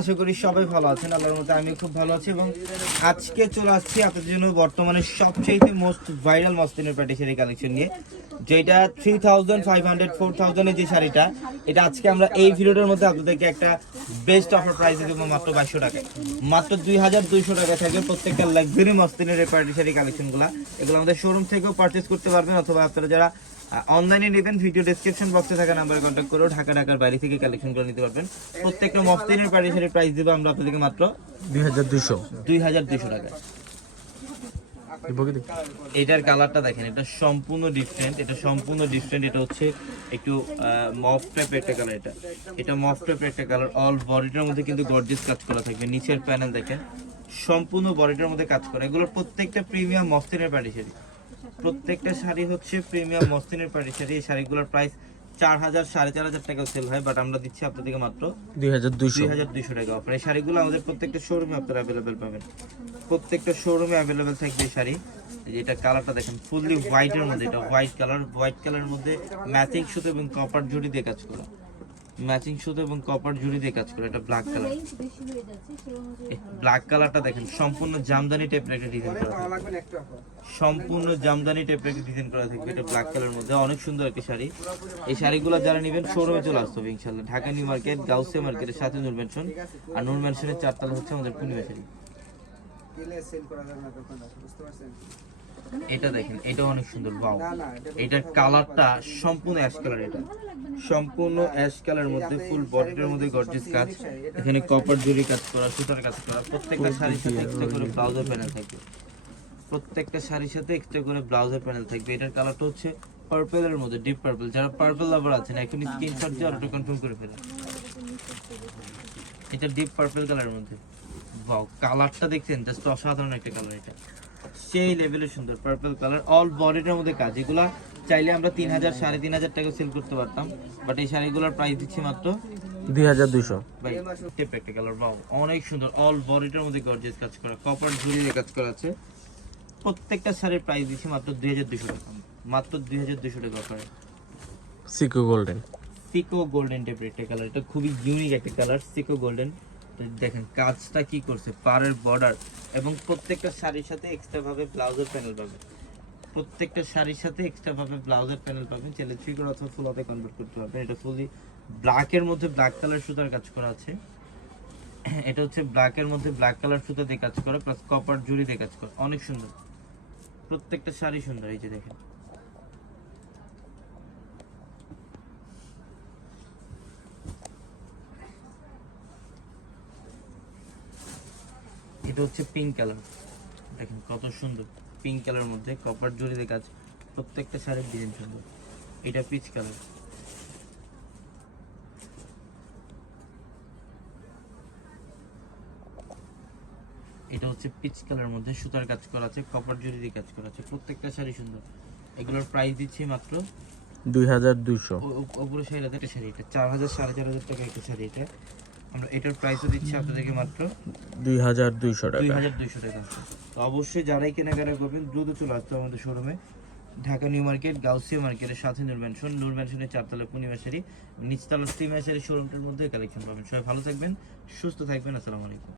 আশা করি সবাই ভালো আছেন। আল্লাহর মধ্যে আমি খুব ভালো আছি এবং আজকে চলে আসছি আপনাদের জন্য বর্তমানে সবচেয়ে মোস্ট ভাইরাল মসলিনের প্যাটি শাড়ি কালেকশন নিয়ে, যেটা 3500 4000 এর যে শাড়িটা, এটা আজকে আমরা এই ভিডিওটার মধ্যে আপনাদেরকে একটা বেস্ট অফার প্রাইসে দেবো মাত্র 2200 টাকায়। মাত্র 2200 টাকায় থাকবে প্রত্যেকটা লাক্সারি মসলিনের এই প্যাটি শাড়ি কালেকশনগুলো। এগুলো আমাদের শোরুম থেকেও পারচেস করতে পারবেন, অথবা আপনারা যারা অনলাইনে নেবেন ভিডিও ডেসক্রিপশন বক্সে থাকা নাম্বারে কন্ট্যাক্ট করেও ঢাকার বাইরে থেকে কালেকশন করে নিতে পারবেন। প্রত্যেকটা মসলিনের প্যাটি শাড়ির প্রাইস দেবো আমরা আপনাদেরকে মাত্র 2200 টাকা। এটার কালারটা দেখেন, এটা সম্পূর্ণ ডিফারেন্ট, এটা হচ্ছে একটু মফ টাইপের একটা কালার। এটা মফ টাইপের একটা কালার। অল বডিটার মধ্যে কিন্তু গর্জিয়াস কাজ করা থাকবে। নিচের প্যানেল দেখেন, সম্পূর্ণ বডিটার মধ্যে কাজ করা। এগুলোর প্রত্যেকটা প্রিমিয়াম মসলিনের প্যাটি শাড়ি, প্রত্যেকটা শাড়ি হচ্ছে প্রিমিয়াম মসলিনের প্যাটি শাড়ি। এই শাড়িগুলোর প্রাইস 4000 4500 টাকা সেল হয়, বাট আমরা দিচ্ছি আপনাদেরকে মাত্র 2200 টাকা অফার। এই শাড়িগুলো আমাদের প্রত্যেকটা শোরুমে আপনারা অ্যাভেলেবেল পাবেন, প্রত্যেকটা শোরুমে অ্যাভেলেবেল থাকবে এই শাড়ি। এটা কালারটা দেখেন, ফুললি হোয়াইটের মধ্যে, এটা হোয়াইট কালারের মধ্যে ম্যাচিং সুতো এবং কপার জুড়ি দিয়ে কাজ করা, এটা ব্ল্যাক কালার। ব্ল্যাক কালারটা দেখেন, সম্পূর্ণ জামদানি টাইপের একটা ডিজাইন করা থাকবে, এটা ব্ল্যাক কালারের মধ্যে অনেক সুন্দর একটা শাড়ি। এই শাড়িগুলো যারা নেবেন শোরুমে চলে আসতে হবে ইনশাআল্লাহ। ঢাকা নিউ মার্কেট, গাউসিয়া মার্কেটের সাথে নূর ম্যানশন, আর নূর ম্যানশনের 4 তলা হচ্ছে আমাদের পূর্ণিমা শাড়ি। এটা দেখেন, এটা অনেক সুন্দর। ওয়াও, এটার কালারটা সম্পূর্ণ অ্যাশ কালার। এটা সম্পূর্ণ অ্যাশ কালারের মধ্যে ফুল বডিটার মধ্যে গর্জিয়াস কাজ, এখানে কপার জুরি কাজ করা, সুতার কাজ করা। প্রত্যেকটা শাড়ির সাথে এক্সট্রা করে ব্লাউজের প্যানেল থাকবে, এটার কালারটা হচ্ছে পার্পলের মধ্যে, ডিপ পার্পল। যারা পার্পল লাভার আছেন এখন স্ক্রিনশট দিয়ে অর্ডারটা কনফার্ম করে ফেলেন। এটা ডিপ পার্পল কালারের মধ্যে। ওয়াও, কালারটা দেখছেন, জাস্ট অসাধারণ একটা কালার। এটা সেই লেভেলের সুন্দর পার্পল কালার, অল বডিটার মধ্যে কাজ। এগুলা চাইলে আমরা 3000 3500 টাকা সেল করতে পারতাম, বাট এই শাড়িগুলোর প্রাইস দিচ্ছি মাত্র 2200। ভাই টেপ একটা কালার। ওয়াও, অনেক সুন্দর, অল বডিটার মধ্যে গর্জিয়াস কাজ করা, কপার জুড়ি দিয়ে কাজ করা আছে। প্রত্যেকটা শাড়ির প্রাইস দিচ্ছি মাত্র 2200 টাকা, মাত্র 2200 টাকা করে। সিকো গোল্ডেন টেপ একটা কালার, এটা খুবই ইউনিক একটা কালার, সিকো গোল্ডেন। দেখেন কাজটা কি করছে, পাড়ের বর্ডার, এবং প্রত্যেকটা শাড়ির সাথে এক্সট্রা ভাবে ব্লাউজের প্যানেল পাবেন, চাইলে থ্রি অথবা ফুল হাতে কনভার্ট করতে পারবেন। এটা ফুলি ব্ল্যাকের মধ্যে ব্ল্যাক কালার সুতার কাজ করা আছে। এটা হচ্ছে ব্ল্যাকের মধ্যে ব্ল্যাক কালার সুতা দিয়ে কাজ করা, প্লাস কপার জুড়ি দিয়ে কাজ করা, অনেক সুন্দর। প্রত্যেকটা শাড়ি সুন্দর। এই যে দেখেন, এটা হচ্ছে পিঙ্ক কালার, দেখেন কত সুন্দর। পিঙ্ক কালারের মধ্যে কপার জুড়ি দিয়ে কাজ, প্রত্যেকটা শাড়ির ডিজাইন সুন্দর। এটা পিচ কালার, এটা হচ্ছে পিচ কালারের মধ্যে সুতার কাজ করা আছে, কপার জুড়ি দিয়ে কাজ করা আছে। প্রত্যেকটা শাড়ি সুন্দর। এগুলোর প্রাইস দিচ্ছি মাত্র 2200। ওপরে শাড়ি একটা শাড়ি, এটা 4000 4500 টাকা একটা শাড়ি। এটা আমরা এটার প্রাইসও দিচ্ছি আপনাদেরকে মাত্র 2200 টাকা। 2200 টাকা। তো অবশ্যই যারাই কেনাকাটা করবেন দ্রুত চলে আসতে হবে আমাদের শোরুমে, ঢাকা নিউ মার্কেট, গাউসিয়া মার্কেটের সাথে নূর ম্যানশনের 4 তলা পূর্ণিমা শাড়ি, নিচতলা শ্রীমা শাড়ি শোরুমটার মধ্যে কালেকশন পাবেন। সবাই ভালো থাকবেন, সুস্থ থাকবেন। আসসালামু আলাইকুম।